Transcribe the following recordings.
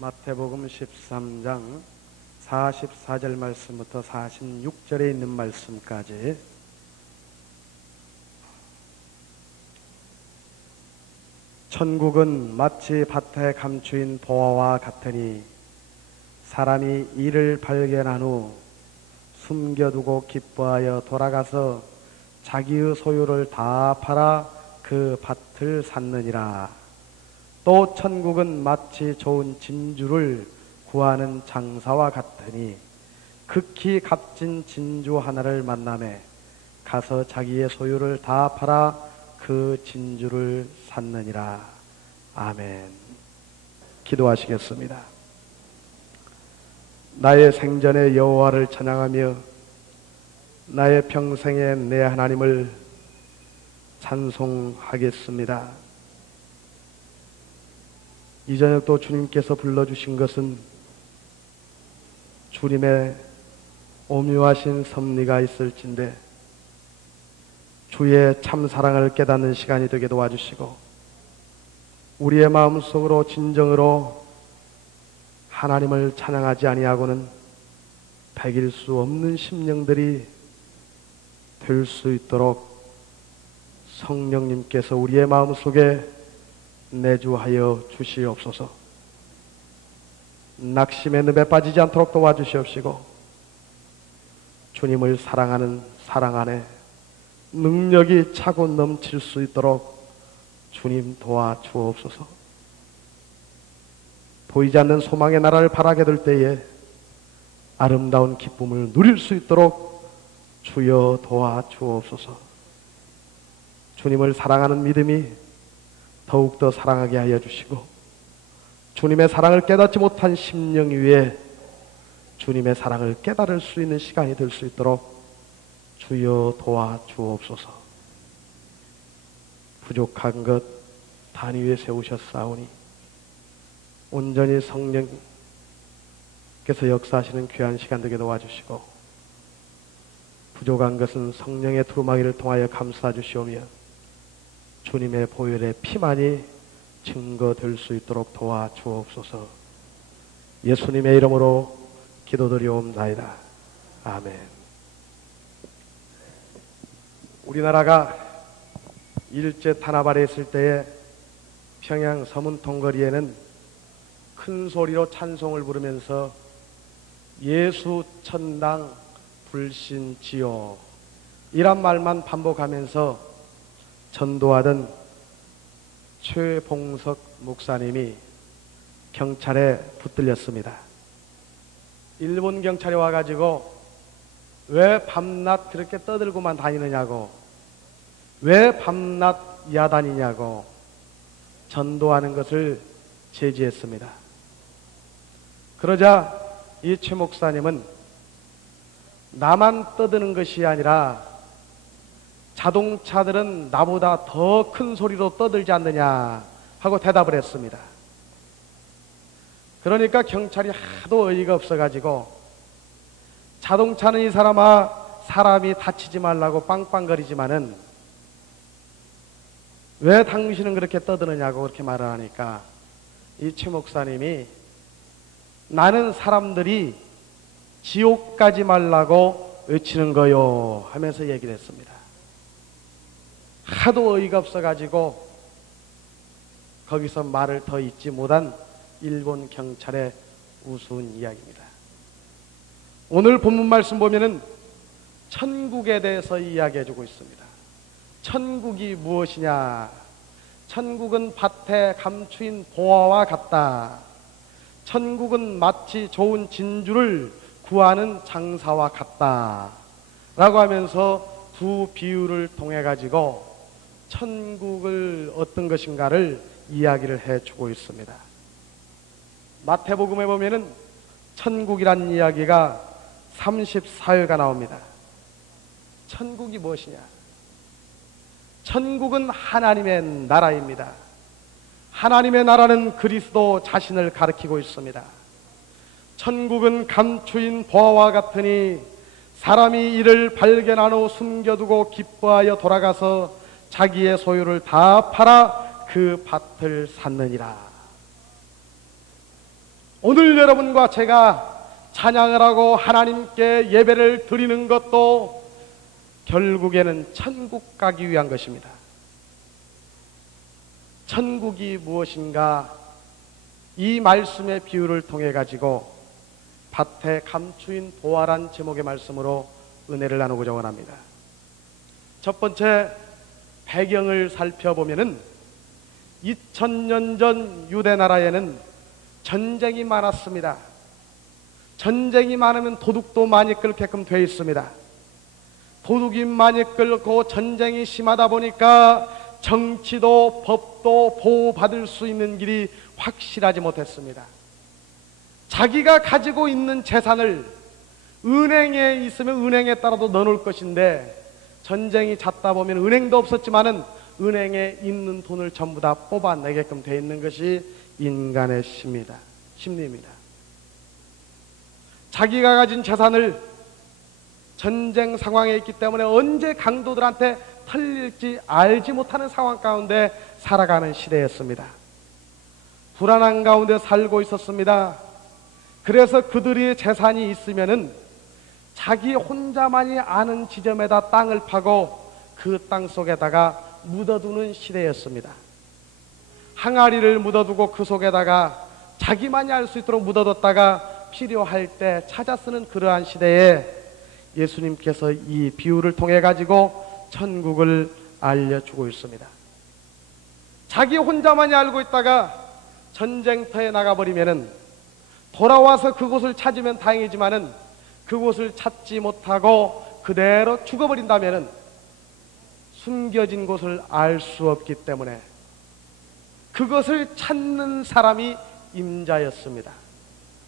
마태복음 13장 44절 말씀부터 46절에 있는 말씀까지 천국은 마치 밭에 감추인 보화와 같으니 사람이 이를 발견한 후 숨겨두고 기뻐하여 돌아가서 자기의 소유를 다 팔아 그 밭을 샀느니라. 또 천국은 마치 좋은 진주를 구하는 장사와 같으니 극히 값진 진주 하나를 만나매 가서 자기의 소유를 다 팔아 그 진주를 샀느니라. 아멘. 기도하시겠습니다. 나의 생전에 여호와를 찬양하며 나의 평생에 내 하나님을 찬송하겠습니다. 이 저녁도 주님께서 불러주신 것은 주님의 오묘하신 섭리가 있을진데 주의 참사랑을 깨닫는 시간이 되게 도와주시고 우리의 마음속으로 진정으로 하나님을 찬양하지 아니하고는 배길 수 없는 심령들이 될 수 있도록 성령님께서 우리의 마음속에 내주하여 주시옵소서. 낙심의 늪에 빠지지 않도록 도와주시옵시고 주님을 사랑하는 사랑 안에 능력이 차고 넘칠 수 있도록 주님 도와주옵소서. 보이지 않는 소망의 나라를 바라게 될 때에 아름다운 기쁨을 누릴 수 있도록 주여 도와주옵소서. 주님을 사랑하는 믿음이 더욱더 사랑하게 하여 주시고 주님의 사랑을 깨닫지 못한 심령 위에 주님의 사랑을 깨달을 수 있는 시간이 될 수 있도록 주여 도와주옵소서. 부족한 것 단 위에 세우셨사오니 온전히 성령께서 역사하시는 귀한 시간 되게 도와주시고 부족한 것은 성령의 두루마기를 통하여 감싸 주시오며 주님의 보혈의 피만이 증거될 수 있도록 도와주옵소서. 예수님의 이름으로 기도드리옵나이다. 아멘. 우리나라가 일제 탄압 아래 있을 때에 평양 서문 통거리에는 큰 소리로 찬송을 부르면서 예수 천당 불신지요 이란 말만 반복하면서 전도하던 최봉석 목사님이 경찰에 붙들렸습니다. 일본 경찰이 와가지고 왜 밤낮 그렇게 떠들고만 다니느냐고, 왜 밤낮 야단이냐고 전도하는 것을 제지했습니다. 그러자 이 최 목사님은 나만 떠드는 것이 아니라 자동차들은 나보다 더 큰 소리로 떠들지 않느냐 하고 대답을 했습니다. 그러니까 경찰이 하도 어이가 없어가지고 자동차는 이 사람아 사람이 다치지 말라고 빵빵거리지만은 왜 당신은 그렇게 떠드느냐고 그렇게 말을 하니까 이 최 목사님이 나는 사람들이 지옥 가지 말라고 외치는 거요 하면서 얘기를 했습니다. 하도 어이가 없어가지고 거기서 말을 더 잇지 못한 일본 경찰의 우스운 이야기입니다. 오늘 본문 말씀 보면은 천국에 대해서 이야기해주고 있습니다. 천국이 무엇이냐? 천국은 밭에 감추인 보화와 같다. 천국은 마치 좋은 진주를 구하는 장사와 같다 라고 하면서 두 비유를 통해 가지고 천국을 어떤 것인가를 이야기를 해주고 있습니다. 마태복음에 보면은 천국이란 이야기가 34회가 나옵니다. 천국이 무엇이냐? 천국은 하나님의 나라입니다. 하나님의 나라는 그리스도 자신을 가리키고 있습니다. 천국은 감추인 보화와 같으니 사람이 이를 발견한 후 숨겨두고 기뻐하여 돌아가서 자기의 소유를 다 팔아 그 밭을 샀느니라. 오늘 여러분과 제가 찬양을 하고 하나님께 예배를 드리는 것도 결국에는 천국 가기 위한 것입니다. 천국이 무엇인가, 이 말씀의 비유를 통해 가지고 밭에 감추인 보화란 제목의 말씀으로 은혜를 나누고자 원합니다. 첫 번째 배경을 살펴보면은 2000년 전 유대 나라에는 전쟁이 많았습니다. 전쟁이 많으면 도둑도 많이 끌게끔 되어 있습니다. 도둑이 많이 끌고 전쟁이 심하다 보니까 정치도 법도 보호받을 수 있는 길이 확실하지 못했습니다. 자기가 가지고 있는 재산을 은행에 있으면 은행에 따라도 넣어놓을 것인데, 전쟁이 잦다 보면 은행도 없었지만은 은행에 있는 돈을 전부 다 뽑아내게끔 되어 있는 것이 인간의 심리입니다. 자기가 가진 재산을 전쟁 상황에 있기 때문에 언제 강도들한테 털릴지 알지 못하는 상황 가운데 살아가는 시대였습니다. 불안한 가운데 살고 있었습니다. 그래서 그들의 재산이 있으면은 자기 혼자만이 아는 지점에다 땅을 파고 그 땅 속에다가 묻어두는 시대였습니다. 항아리를 묻어두고 그 속에다가 자기만이 알 수 있도록 묻어뒀다가 필요할 때 찾아 쓰는 그러한 시대에 예수님께서 이 비유를 통해 가지고 천국을 알려주고 있습니다. 자기 혼자만이 알고 있다가 전쟁터에 나가버리면은 돌아와서 그곳을 찾으면 다행이지만은 그곳을 찾지 못하고 그대로 죽어버린다면은 숨겨진 곳을 알 수 없기 때문에 그것을 찾는 사람이 임자였습니다.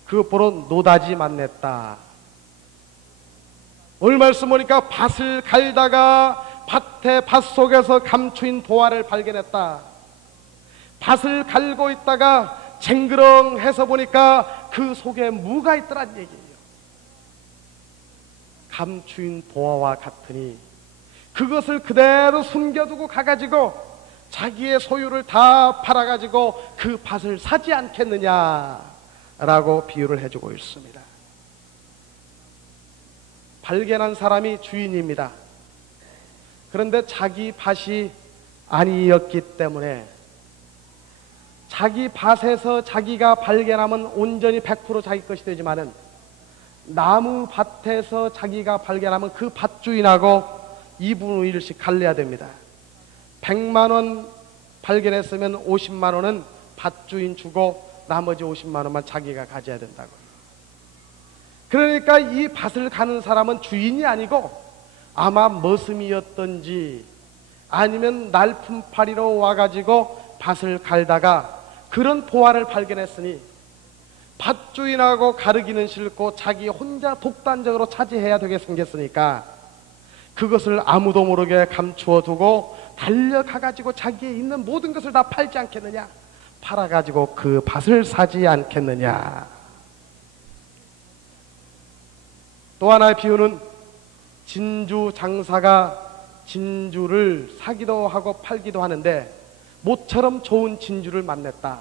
그것보로 노다지 만냈다. 오늘 말씀 보니까 밭을 갈다가 밭 속에서 감추인 보화를 발견했다. 밭을 갈고 있다가 쟁그렁해서 보니까 그 속에 무가 있더란 얘기예요. 감추인 보화와 같으니 그것을 그대로 숨겨두고 가가지고 자기의 소유를 다 팔아가지고 그 밭을 사지 않겠느냐라고 비유를 해주고 있습니다. 발견한 사람이 주인입니다. 그런데 자기 밭이 아니었기 때문에 자기 밭에서 자기가 발견하면 온전히 100% 자기 것이 되지만은 나무 밭에서 자기가 발견하면 그 밭주인하고 2분의 1씩 갈려야 됩니다. 100만 원 발견했으면 50만 원은 밭주인 주고 나머지 50만 원만 자기가 가져야 된다고. 그러니까 이 밭을 가는 사람은 주인이 아니고 아마 머슴이었던지 아니면 날품팔이로 와가지고 밭을 갈다가 그런 보화를 발견했으니 밭주인하고 가르기는 싫고 자기 혼자 독단적으로 차지해야 되게 생겼으니까 그것을 아무도 모르게 감추어 두고 달려가가지고 자기의 있는 모든 것을 다 팔지 않겠느냐, 팔아가지고 그 밭을 사지 않겠느냐. 또 하나의 비유는 진주 장사가 진주를 사기도 하고 팔기도 하는데 모처럼 좋은 진주를 만났다.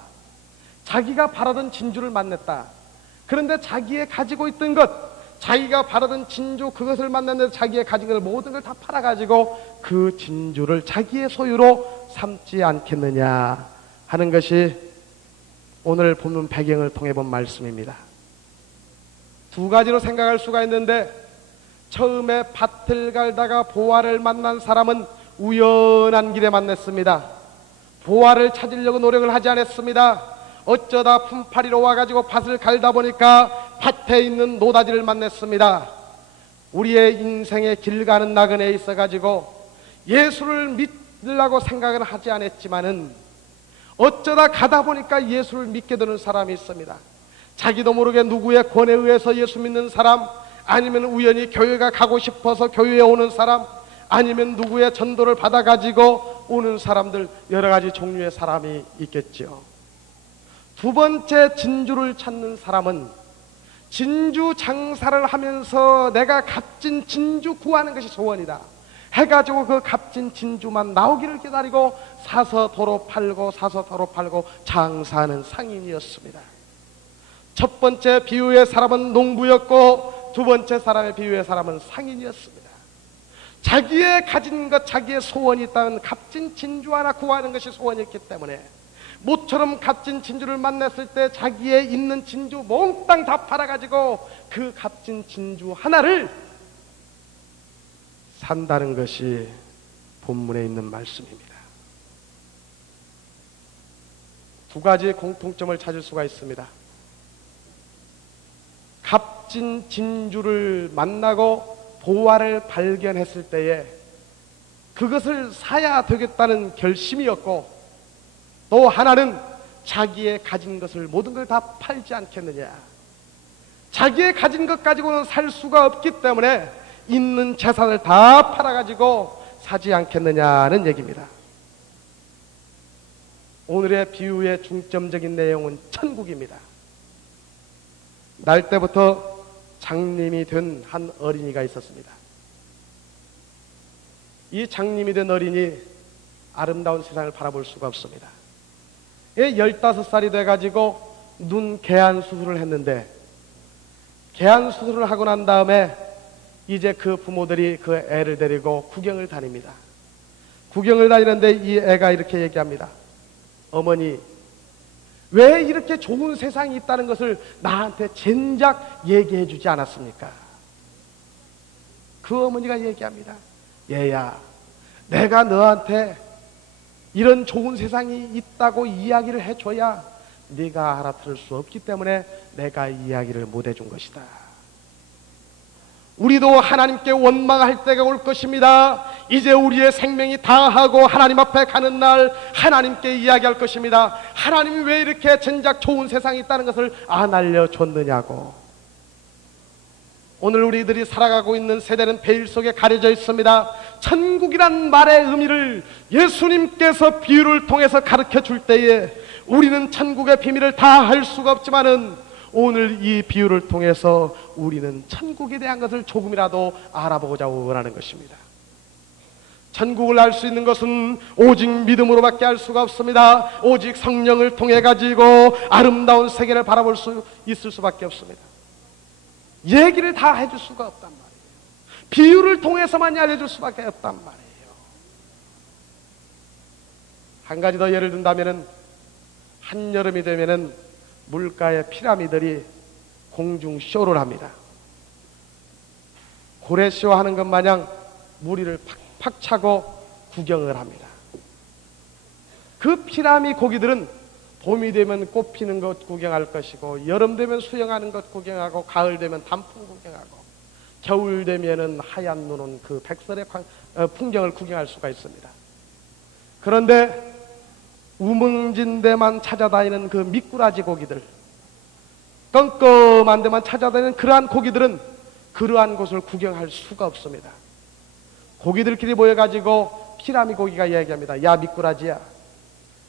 자기가 바라던 진주를 만났다. 그런데 자기의 가지고 있던 것, 자기가 바라던 진주 그것을 만났는데 자기의 가진 걸 모든 걸 다 팔아가지고 그 진주를 자기의 소유로 삼지 않겠느냐 하는 것이 오늘 본문 배경을 통해 본 말씀입니다. 두 가지로 생각할 수가 있는데, 처음에 밭을 갈다가 보화를 만난 사람은 우연한 길에 만났습니다. 보화를 찾으려고 노력을 하지 않았습니다. 어쩌다 품팔이로 와가지고 밭을 갈다 보니까 밭에 있는 노다지를 만났습니다. 우리의 인생의 길 가는 나그네에 있어가지고 예수를 믿으려고 생각은 하지 않았지만은 어쩌다 가다 보니까 예수를 믿게 되는 사람이 있습니다. 자기도 모르게 누구의 권해에 의해서 예수 믿는 사람, 아니면 우연히 교회가 가고 싶어서 교회에 오는 사람, 아니면 누구의 전도를 받아가지고 오는 사람들, 여러 가지 종류의 사람이 있겠죠. 두 번째 진주를 찾는 사람은 진주 장사를 하면서 내가 값진 진주 구하는 것이 소원이다 해가지고 그 값진 진주만 나오기를 기다리고 사서 도로 팔고 사서 도로 팔고 장사하는 상인이었습니다. 첫 번째 비유의 사람은 농부였고 두 번째 사람의 비유의 사람은 상인이었습니다. 자기의 가진 것, 자기의 소원이 있다면 값진 진주 하나 구하는 것이 소원이었기 때문에 모처럼 값진 진주를 만났을 때 자기의 있는 진주 몽땅 다 팔아가지고 그 값진 진주 하나를 산다는 것이 본문에 있는 말씀입니다. 두 가지 공통점을 찾을 수가 있습니다. 값진 진주를 만나고 보화를 발견했을 때에 그것을 사야 되겠다는 결심이었고, 또 하나는 자기의 가진 것을 모든 걸 다 팔지 않겠느냐, 자기의 가진 것 가지고는 살 수가 없기 때문에 있는 재산을 다 팔아가지고 사지 않겠느냐는 얘기입니다. 오늘의 비유의 중점적인 내용은 천국입니다. 날 때부터 장님이 된 한 어린이가 있었습니다. 이 장님이 된 어린이 아름다운 세상을 바라볼 수가 없습니다. 15살이 돼가지고 눈 개안 수술을 했는데, 개안 수술을 하고 난 다음에 이제 그 부모들이 그 애를 데리고 구경을 다닙니다. 구경을 다니는데 이 애가 이렇게 얘기합니다. 어머니, 왜 이렇게 좋은 세상이 있다는 것을 나한테 젠작 얘기해 주지 않았습니까? 그 어머니가 얘기합니다. 얘야, 내가 너한테 이런 좋은 세상이 있다고 이야기를 해줘야 네가 알아들을 수 없기 때문에 내가 이야기를 못 해준 것이다. 우리도 하나님께 원망할 때가 올 것입니다. 이제 우리의 생명이 다하고 하나님 앞에 가는 날 하나님께 이야기할 것입니다. 하나님이 왜 이렇게 진작 좋은 세상이 있다는 것을 안 알려줬느냐고. 오늘 우리들이 살아가고 있는 세대는 베일 속에 가려져 있습니다. 천국이란 말의 의미를 예수님께서 비유를 통해서 가르쳐 줄 때에 우리는 천국의 비밀을 다 알 수가 없지만은 오늘 이 비유를 통해서 우리는 천국에 대한 것을 조금이라도 알아보고자 원하는 것입니다. 천국을 알 수 있는 것은 오직 믿음으로밖에 알 수가 없습니다. 오직 성령을 통해 가지고 아름다운 세계를 바라볼 수 있을 수밖에 없습니다. 얘기를 다 해줄 수가 없단 말이에요. 비유를 통해서만 알려줄 수밖에 없단 말이에요. 한 가지 더 예를 든다면은, 한여름이 되면은 물가의 피라미들이 공중쇼를 합니다. 고래쇼 하는 것 마냥 무리를 팍팍 차고 구경을 합니다. 그 피라미 고기들은 봄이 되면 꽃 피는 것 구경할 것이고, 여름 되면 수영하는 것 구경하고, 가을 되면 단풍 구경하고, 겨울 되면은 하얀 눈 온 그 백설의 풍경을 구경할 수가 있습니다. 그런데 우뭉진 데만 찾아다니는 그 미꾸라지 고기들, 껌껌한 데만 찾아다니는 그러한 고기들은 그러한 곳을 구경할 수가 없습니다. 고기들끼리 모여가지고 피라미 고기가 이야기합니다. 야 미꾸라지야,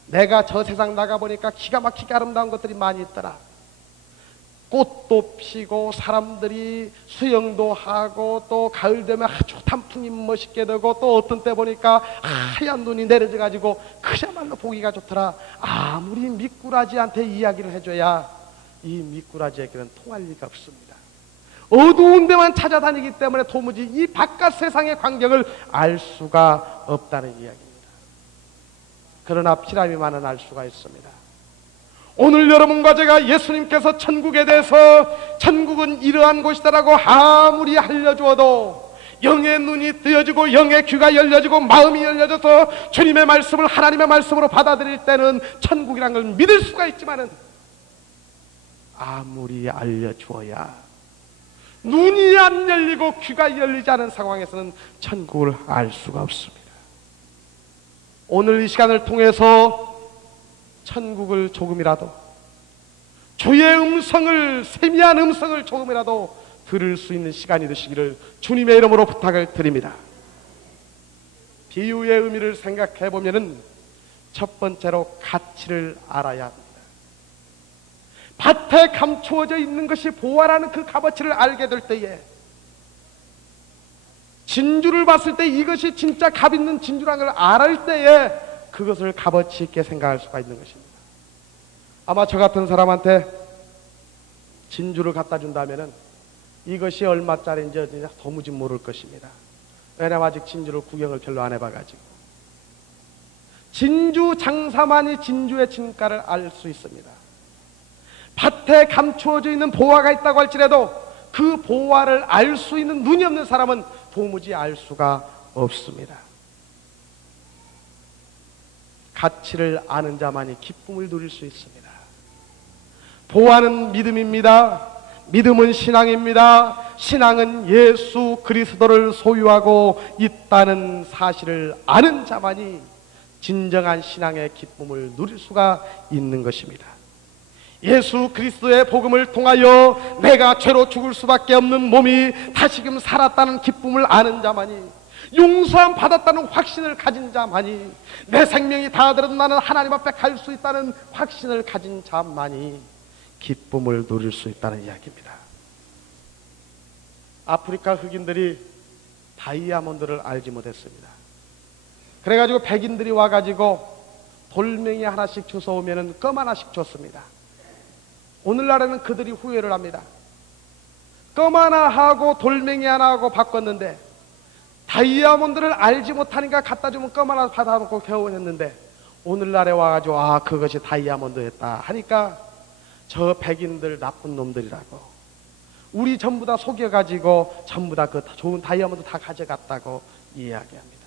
내가 저 세상 나가보니까 기가 막히게 아름다운 것들이 많이 있더라. 꽃도 피고 사람들이 수영도 하고, 또 가을 되면 아주 단풍이 멋있게 되고, 또 어떤 때 보니까 하얀 눈이 내려져 가지고 그야말로 보기가 좋더라. 아무리 미꾸라지한테 이야기를 해줘야 이 미꾸라지에게는 통할 리가 없습니다. 어두운 데만 찾아다니기 때문에 도무지 이 바깥 세상의 광경을 알 수가 없다는 이야기입니다. 그러나 피라미만은 알 수가 있습니다. 오늘 여러분과 제가 예수님께서 천국에 대해서 천국은 이러한 곳이다라고 아무리 알려주어도 영의 눈이 뜨여지고 영의 귀가 열려지고 마음이 열려져서 주님의 말씀을 하나님의 말씀으로 받아들일 때는 천국이란 걸 믿을 수가 있지만은, 아무리 알려주어야 눈이 안 열리고 귀가 열리지 않은 상황에서는 천국을 알 수가 없습니다. 오늘 이 시간을 통해서 천국을 조금이라도, 주의 음성을, 세미한 음성을 조금이라도 들을 수 있는 시간이 되시기를 주님의 이름으로 부탁을 드립니다. 비유의 의미를 생각해 보면은 첫 번째로 가치를 알아야 합니다. 밭에 감추어져 있는 것이 보화라는 그 값어치를 알게 될 때에, 진주를 봤을 때 이것이 진짜 값 있는 진주라는 걸 알을 때에 그것을 값어치 있게 생각할 수가 있는 것입니다. 아마 저 같은 사람한테 진주를 갖다 준다면은 이것이 얼마짜리인지 어디냐 도무지 모를 것입니다. 왜냐면 아직 진주를 구경을 별로 안 해봐가지고. 진주 장사만이 진주의 진가를 알 수 있습니다. 밭에 감추어져 있는 보화가 있다고 할지라도 그 보화를 알 수 있는 눈이 없는 사람은 도무지 알 수가 없습니다. 가치를 아는 자만이 기쁨을 누릴 수 있습니다. 보화는 믿음입니다. 믿음은 신앙입니다. 신앙은 예수 그리스도를 소유하고 있다는 사실을 아는 자만이 진정한 신앙의 기쁨을 누릴 수가 있는 것입니다. 예수 그리스도의 복음을 통하여 내가 죄로 죽을 수밖에 없는 몸이 다시금 살았다는 기쁨을 아는 자만이, 용서함 받았다는 확신을 가진 자만이, 내 생명이 다 들어도 나는 하나님 앞에 갈 수 있다는 확신을 가진 자만이 기쁨을 누릴 수 있다는 이야기입니다. 아프리카 흑인들이 다이아몬드를 알지 못했습니다. 그래가지고 백인들이 와가지고 돌멩이 하나씩 주워오면 껌 하나씩 줬습니다. 오늘날에는 그들이 후회를 합니다. 껌 하나 하고 돌멩이 하나 하고 바꿨는데 다이아몬드를 알지 못하니까 갖다 주면 껌 하나 받아놓고 개원했는데 오늘날에 와가지고 아 그것이 다이아몬드였다 하니까 저 백인들 나쁜 놈들이라고, 우리 전부 다 속여가지고 전부 다 그 좋은 다이아몬드 다 가져갔다고 이야기합니다.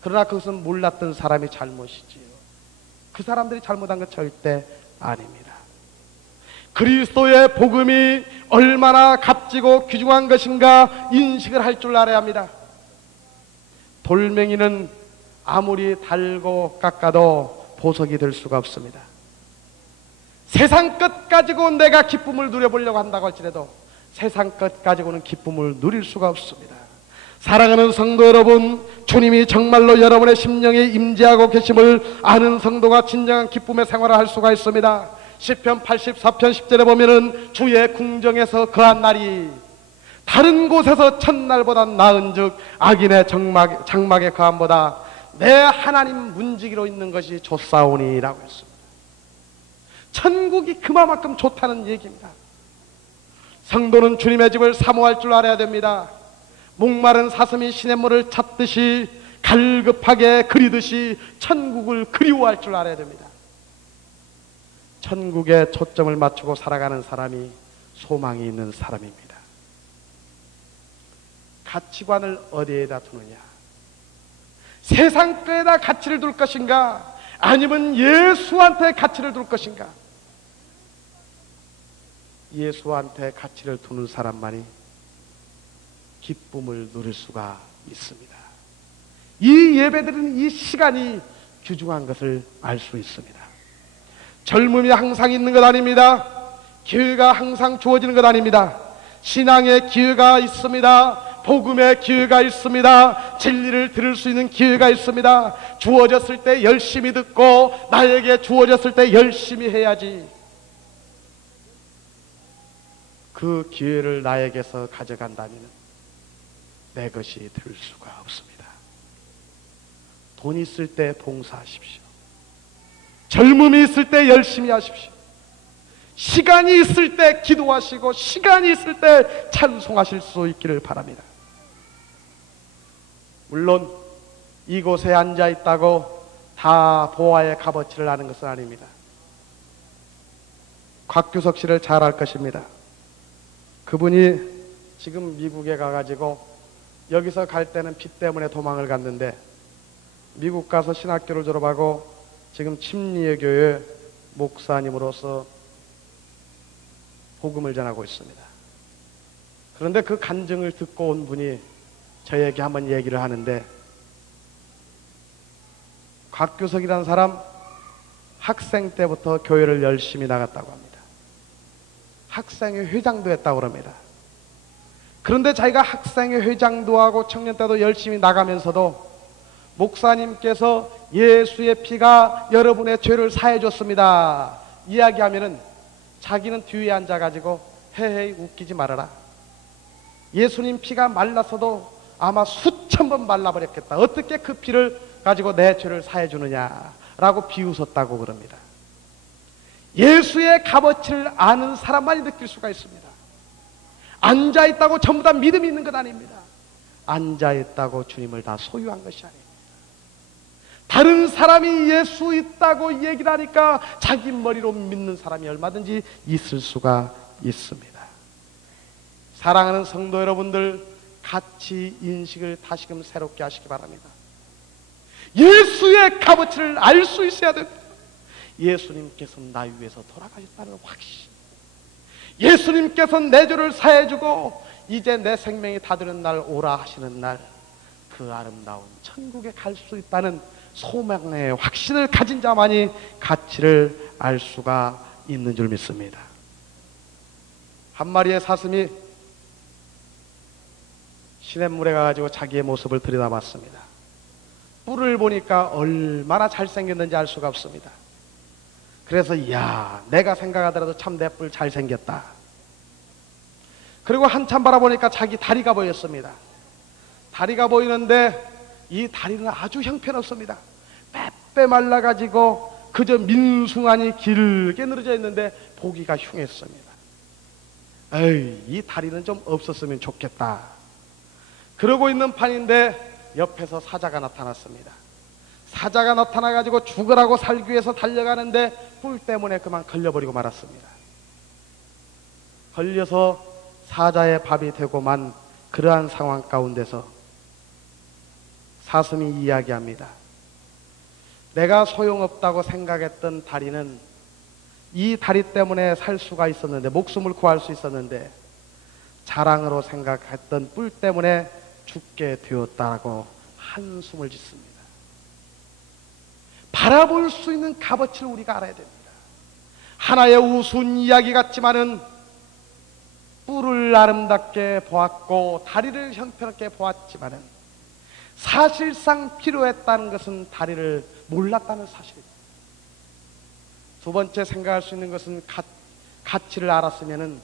그러나 그것은 몰랐던 사람이 잘못이지요. 그 사람들이 잘못한 건 절대 아닙니다. 그리스도의 복음이 얼마나 값지고 귀중한 것인가 인식을 할 줄 알아야 합니다. 돌멩이는 아무리 달고 깎아도 보석이 될 수가 없습니다. 세상 것 가지고 내가 기쁨을 누려보려고 한다고 할지라도 세상 것 가지고는 기쁨을 누릴 수가 없습니다. 사랑하는 성도 여러분, 주님이 정말로 여러분의 심령에 임재하고 계심을 아는 성도가 진정한 기쁨의 생활을 할 수가 있습니다. 시편 84편 10절에 보면은 주의 궁정에서 거한 날이 다른 곳에서 첫날보다 나은즉 악인의 장막에 거함보다 내 하나님 문지기로 있는 것이 좋사오니라고 했습니다. 천국이 그만큼 좋다는 얘기입니다. 성도는 주님의 집을 사모할 줄 알아야 됩니다. 목마른 사슴이 시냇물을 찾듯이 갈급하게 그리듯이 천국을 그리워할 줄 알아야 됩니다. 천국에 초점을 맞추고 살아가는 사람이 소망이 있는 사람입니다. 가치관을 어디에다 두느냐? 세상 거에다 가치를 둘 것인가? 아니면 예수한테 가치를 둘 것인가? 예수한테 가치를 두는 사람만이 기쁨을 누릴 수가 있습니다. 이 예배드리는 이 시간이 귀중한 것을 알 수 있습니다. 젊음이 항상 있는 것 아닙니다. 기회가 항상 주어지는 것 아닙니다. 신앙의 기회가 있습니다. 복음의 기회가 있습니다. 진리를 들을 수 있는 기회가 있습니다. 주어졌을 때 열심히 듣고 나에게 주어졌을 때 열심히 해야지. 그 기회를 나에게서 가져간다면 내 것이 될 수가 없습니다. 돈 있을 때 봉사하십시오. 젊음이 있을 때 열심히 하십시오. 시간이 있을 때 기도하시고 시간이 있을 때 찬송하실 수 있기를 바랍니다. 물론 이곳에 앉아 있다고 다 보아의 값어치를 아는 것은 아닙니다. 곽규석 씨를 잘 알 것입니다. 그분이 지금 미국에 가가지고 여기서 갈 때는 빚 때문에 도망을 갔는데 미국 가서 신학교를 졸업하고 지금 침례교회 목사님으로서 복음을 전하고 있습니다. 그런데 그 간증을 듣고 온 분이 저에게 한번 얘기를 하는데, 곽규석이라는 사람 학생 때부터 교회를 열심히 나갔다고 합니다. 학생회 회장도 했다고 합니다. 그런데 자기가 학생회 회장도 하고 청년 때도 열심히 나가면서도 목사님께서 예수의 피가 여러분의 죄를 사해 줬습니다 이야기하면은 자기는 뒤에 앉아가지고 헤헤이 웃기지 말아라. 예수님 피가 말랐어도 아마 수천 번 말라버렸겠다. 어떻게 그 피를 가지고 내 죄를 사해 주느냐라고 비웃었다고 그럽니다. 예수의 값어치를 아는 사람만이 느낄 수가 있습니다. 앉아있다고 전부 다 믿음이 있는 것 아닙니다. 앉아있다고 주님을 다 소유한 것이 아닙니다. 다른 사람이 예수 있다고 얘기를 하니까 자기 머리로 믿는 사람이 얼마든지 있을 수가 있습니다. 사랑하는 성도 여러분들, 가치 인식을 다시금 새롭게 하시기 바랍니다. 예수의 값어치를 알 수 있어야 됩니다. 예수님께서 나 위해서 돌아가셨다는 확신, 예수님께서 내 죄를 사해주고 이제 내 생명이 다되는 날 오라 하시는 날, 그 아름다운 천국에 갈 수 있다는 소망의 확신을 가진 자만이 가치를 알 수가 있는 줄 믿습니다. 한 마리의 사슴이 시냇물에 가가지고 자기의 모습을 들여다봤습니다. 뿔을 보니까 얼마나 잘생겼는지 알 수가 없습니다. 그래서 이야, 내가 생각하더라도 참 내 뿔 잘생겼다. 그리고 한참 바라보니까 자기 다리가 보였습니다. 다리가 보이는데 이 다리는 아주 형편없습니다. 빼빼 말라가지고 그저 민숭아니 길게 늘어져 있는데 보기가 흉했습니다. 에이, 이 다리는 좀 없었으면 좋겠다. 그러고 있는 판인데 옆에서 사자가 나타났습니다. 사자가 나타나가지고 죽으라고 살기 위해서 달려가는데 뿔 때문에 그만 걸려버리고 말았습니다. 걸려서 사자의 밥이 되고만 그러한 상황 가운데서 사슴이 이야기합니다. 내가 소용없다고 생각했던 다리는, 이 다리 때문에 살 수가 있었는데, 목숨을 구할 수 있었는데, 자랑으로 생각했던 뿔 때문에 죽게 되었다고 한숨을 짓습니다. 바라볼 수 있는 값어치를 우리가 알아야 됩니다. 하나의 우스운 이야기 같지만은 뿔을 아름답게 보았고 다리를 형편없게 보았지만은 사실상 필요했다는 것은 다리를 몰랐다는 사실입니다. 두 번째 생각할 수 있는 것은 가치를 알았으면은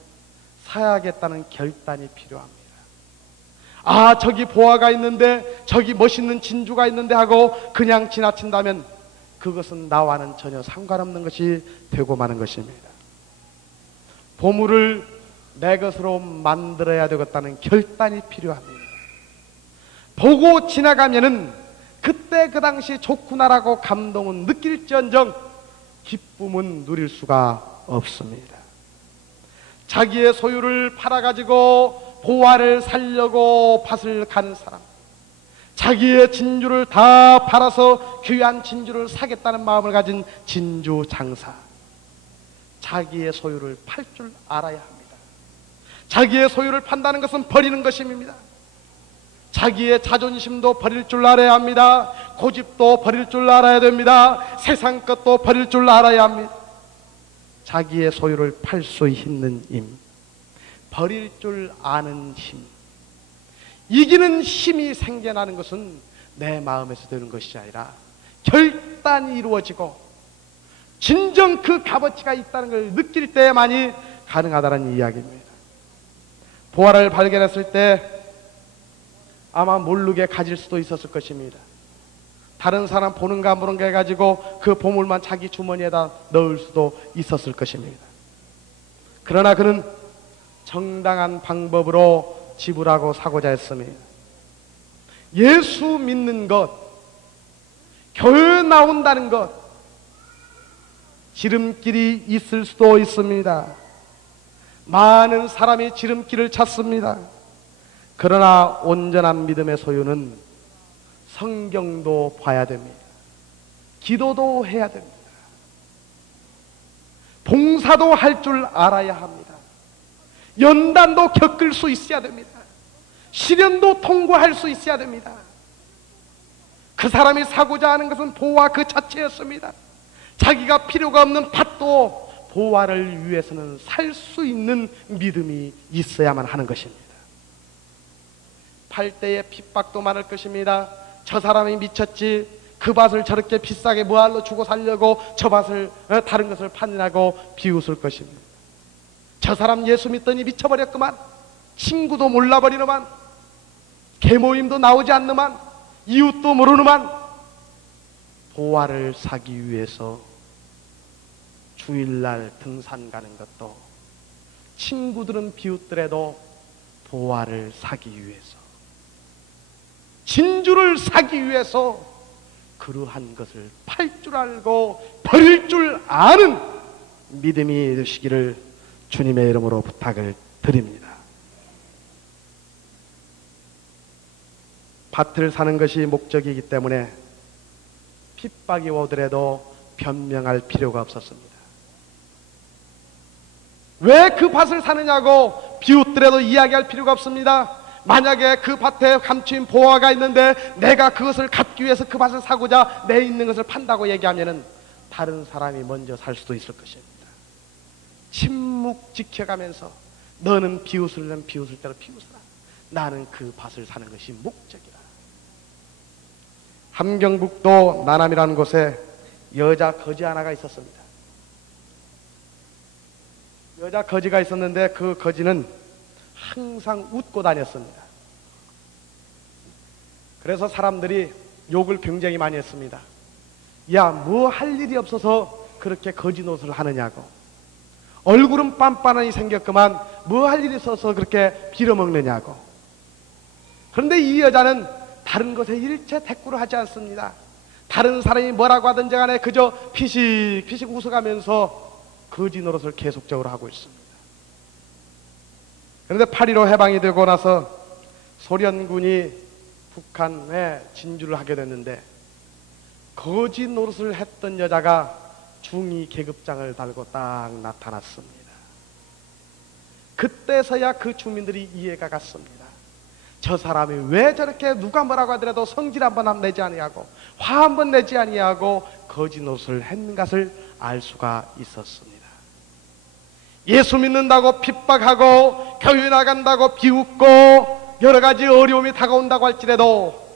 사야겠다는 결단이 필요합니다. 아, 저기 보화가 있는데, 저기 멋있는 진주가 있는데 하고 그냥 지나친다면 그것은 나와는 전혀 상관없는 것이 되고 마는 것입니다. 보물을 내 것으로 만들어야 되겠다는 결단이 필요합니다. 보고 지나가면은 그때 그 당시 좋구나라고 감동은 느낄지언정 기쁨은 누릴 수가 없습니다. 자기의 소유를 팔아가지고 보화를 살려고 밭을 가는 사람, 자기의 진주를 다 팔아서 귀한 진주를 사겠다는 마음을 가진 진주 장사, 자기의 소유를 팔 줄 알아야 합니다. 자기의 소유를 판다는 것은 버리는 것입니다. 자기의 자존심도 버릴 줄 알아야 합니다. 고집도 버릴 줄 알아야 됩니다. 세상 것도 버릴 줄 알아야 합니다. 자기의 소유를 팔 수 있는 힘, 버릴 줄 아는 힘, 이기는 힘이 생겨나는 것은 내 마음에서 되는 것이 아니라 결단이 이루어지고 진정 그 값어치가 있다는 걸 느낄 때만이 가능하다는 이야기입니다. 보화를 발견했을 때 아마 모르게 가질 수도 있었을 것입니다. 다른 사람 보는가 모른가 해가지고 그 보물만 자기 주머니에다 넣을 수도 있었을 것입니다. 그러나 그는 정당한 방법으로 지불하고 사고자 했습니다. 예수 믿는 것, 교회 나온다는 것, 지름길이 있을 수도 있습니다. 많은 사람이 지름길을 찾습니다. 그러나 온전한 믿음의 소유는 성경도 봐야 됩니다. 기도도 해야 됩니다. 봉사도 할 줄 알아야 합니다. 연단도 겪을 수 있어야 됩니다. 시련도 통과할 수 있어야 됩니다. 그 사람이 사고자 하는 것은 보화 그 자체였습니다. 자기가 필요가 없는 밭도 보화를 위해서는 살 수 있는 믿음이 있어야만 하는 것입니다. 팔 때에 핍박도 많을 것입니다. 저 사람이 미쳤지, 그 밭을 저렇게 비싸게 뭐할로 주고 살려고 저 밭을 다른 것을 판다고 비웃을 것입니다. 저 사람 예수 믿더니 미쳐버렸구만, 친구도 몰라버리더만, 계모임도 나오지 않는만, 이웃도 모르는만. 보화를 사기 위해서 주일날 등산 가는 것도, 친구들은 비웃더라도 보화를 사기 위해서, 진주를 사기 위해서 그러한 것을 팔 줄 알고 버릴 줄 아는 믿음이 되시기를 주님의 이름으로 부탁을 드립니다. 밭을 사는 것이 목적이기 때문에 핍박이 오더라도 변명할 필요가 없었습니다. 왜 그 밭을 사느냐고 비웃더라도 이야기할 필요가 없습니다. 만약에 그 밭에 감추인 보화가 있는데 내가 그것을 갖기 위해서 그 밭을 사고자 내 있는 것을 판다고 얘기하면은 다른 사람이 먼저 살 수도 있을 것입니다. 침묵 지켜가면서 너는 비웃으려면 비웃을 대로 비웃어라. 나는 그 밭을 사는 것이 목적이라. 함경북도 나남이라는 곳에 여자 거지 하나가 있었습니다. 여자 거지가 있었는데 그 거지는 항상 웃고 다녔습니다. 그래서 사람들이 욕을 굉장히 많이 했습니다. 야, 뭐 할 일이 없어서 그렇게 거지 노릇을 하느냐고. 얼굴은 빤빤하니 생겼구만 뭐 할 일이 있어서 그렇게 빌어먹느냐고. 그런데 이 여자는 다른 것에 일체 대꾸를 하지 않습니다. 다른 사람이 뭐라고 하든지 간에 그저 피식피식 웃어가면서 거지 노릇을 계속적으로 하고 있습니다. 그런데 8.15 해방이 되고 나서 소련군이 북한에 진주를 하게 됐는데 거지 노릇을 했던 여자가 중위 계급장을 달고 딱 나타났습니다. 그때서야 그 주민들이 이해가 갔습니다. 저 사람이 왜 저렇게 누가 뭐라고 하더라도 성질 한번 내지 아니하고 화 한번 내지 아니하고 거지 노릇을 했는 것을 알 수가 있었습니다. 예수 믿는다고 핍박하고 교회 나간다고 비웃고 여러 가지 어려움이 다가온다고 할지라도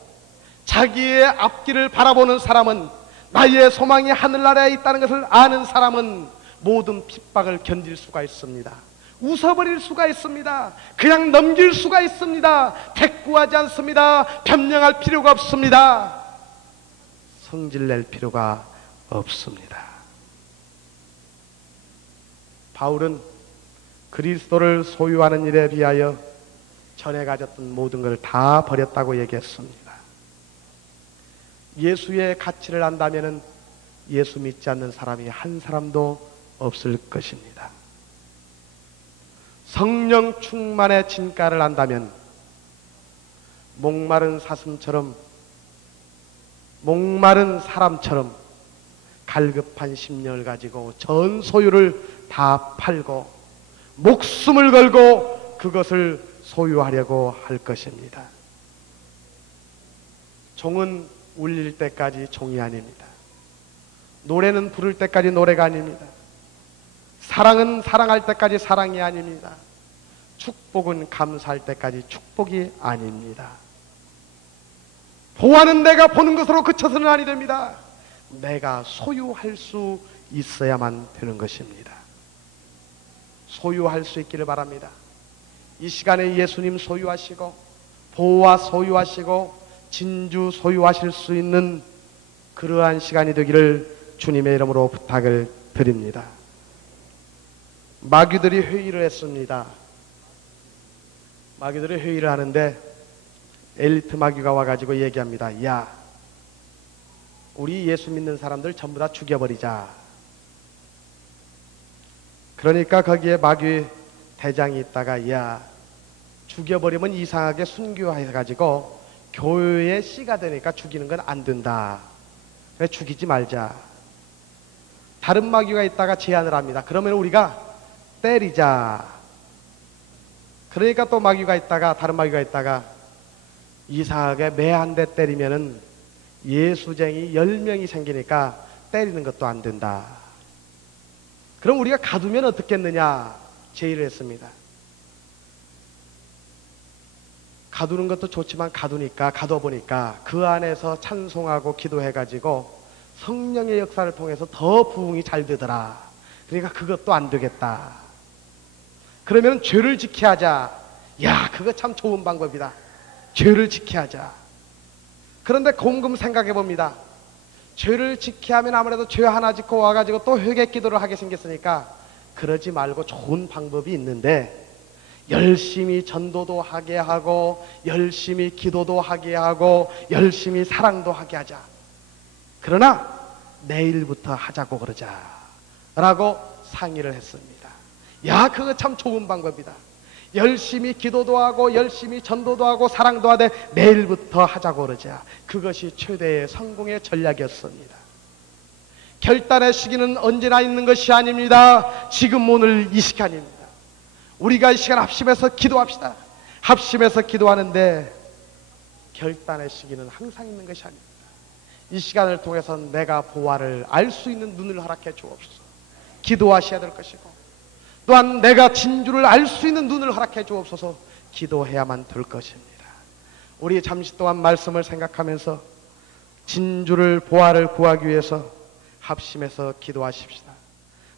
자기의 앞길을 바라보는 사람은, 나의 소망이 하늘나라에 있다는 것을 아는 사람은 모든 핍박을 견딜 수가 있습니다. 웃어버릴 수가 있습니다. 그냥 넘길 수가 있습니다. 대꾸하지 않습니다. 변명할 필요가 없습니다. 성질낼 필요가 없습니다. 바울은 그리스도를 소유하는 일에 비하여 전에 가졌던 모든 걸 다 버렸다고 얘기했습니다. 예수의 가치를 안다면 예수 믿지 않는 사람이 한 사람도 없을 것입니다. 성령 충만의 진가를 안다면 목마른 사슴처럼, 목마른 사람처럼 갈급한 심령을 가지고 전 소유를 다 팔고 목숨을 걸고 그것을 소유하려고 할 것입니다. 종은 울릴 때까지 종이 아닙니다. 노래는 부를 때까지 노래가 아닙니다. 사랑은 사랑할 때까지 사랑이 아닙니다. 축복은 감사할 때까지 축복이 아닙니다. 보아는 내가 보는 것으로 그쳐서는 아니 됩니다. 내가 소유할 수 있어야만 되는 것입니다. 소유할 수 있기를 바랍니다. 이 시간에 예수님 소유하시고 보화 소유하시고 진주 소유하실 수 있는 그러한 시간이 되기를 주님의 이름으로 부탁을 드립니다. 마귀들이 회의를 했습니다. 마귀들이 회의를 하는데 엘리트 마귀가 와가지고 얘기합니다. 야, 우리 예수 믿는 사람들 전부 다 죽여버리자. 그러니까 거기에 마귀 대장이 있다가, 야, 죽여버리면 이상하게 순교해가지고 교회의 씨가 되니까 죽이는 건 안 된다. 그래, 죽이지 말자. 다른 마귀가 있다가 제안을 합니다. 그러면 우리가 때리자. 그러니까 또 마귀가 있다가, 다른 마귀가 있다가 이상하게 매 한 대 때리면은 예수쟁이 10명이 생기니까 때리는 것도 안 된다. 그럼 우리가 가두면 어떻겠느냐 제의를 했습니다. 가두는 것도 좋지만 가둬보니까 그 안에서 찬송하고 기도해가지고 성령의 역사를 통해서 더 부흥이 잘 되더라. 그러니까 그것도 안 되겠다. 그러면 죄를 지켜야 하자. 야, 그거 참 좋은 방법이다. 죄를 지켜야 하자. 그런데 곰곰 생각해 봅니다. 죄를 지켜야 하면 아무래도 죄 하나 짓고 와가지고 또 회개 기도를 하게 생겼으니까 그러지 말고 좋은 방법이 있는데, 열심히 전도도 하게 하고 열심히 기도도 하게 하고 열심히 사랑도 하게 하자. 그러나 내일부터 하자고 그러자 라고 상의를 했습니다. 야, 그거 참 좋은 방법이다. 열심히 기도도 하고 열심히 전도도 하고 사랑도 하되 내일부터 하자고 그러자. 그것이 최대의 성공의 전략이었습니다. 결단의 시기는 언제나 있는 것이 아닙니다. 지금 오늘 이 시간입니다. 우리가 이 시간 합심해서 기도합시다. 합심해서 기도하는데 결단의 시기는 항상 있는 것이 아닙니다. 이 시간을 통해서 내가 보화를 알 수 있는 눈을 허락해 주옵소서. 기도하셔야 될 것이고, 또한 내가 진주를 알 수 있는 눈을 허락해 주옵소서. 기도해야만 될 것입니다. 우리 잠시 동안 말씀을 생각하면서 진주를, 보화를 구하기 위해서 합심해서 기도하십시다.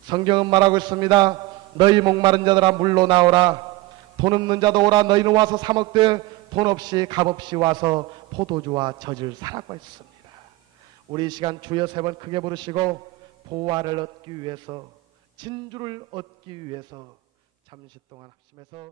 성경은 말하고 있습니다. 너희 목마른 자들아 물로 나오라. 돈 없는 자도 오라. 너희는 와서 사 먹되 돈 없이 값 없이 와서 포도주와 젖을 사라고 했습니다. 우리 이 시간 주여 3번 크게 부르시고 보화를 얻기 위해서, 진주를 얻기 위해서 잠시 동안 합심해서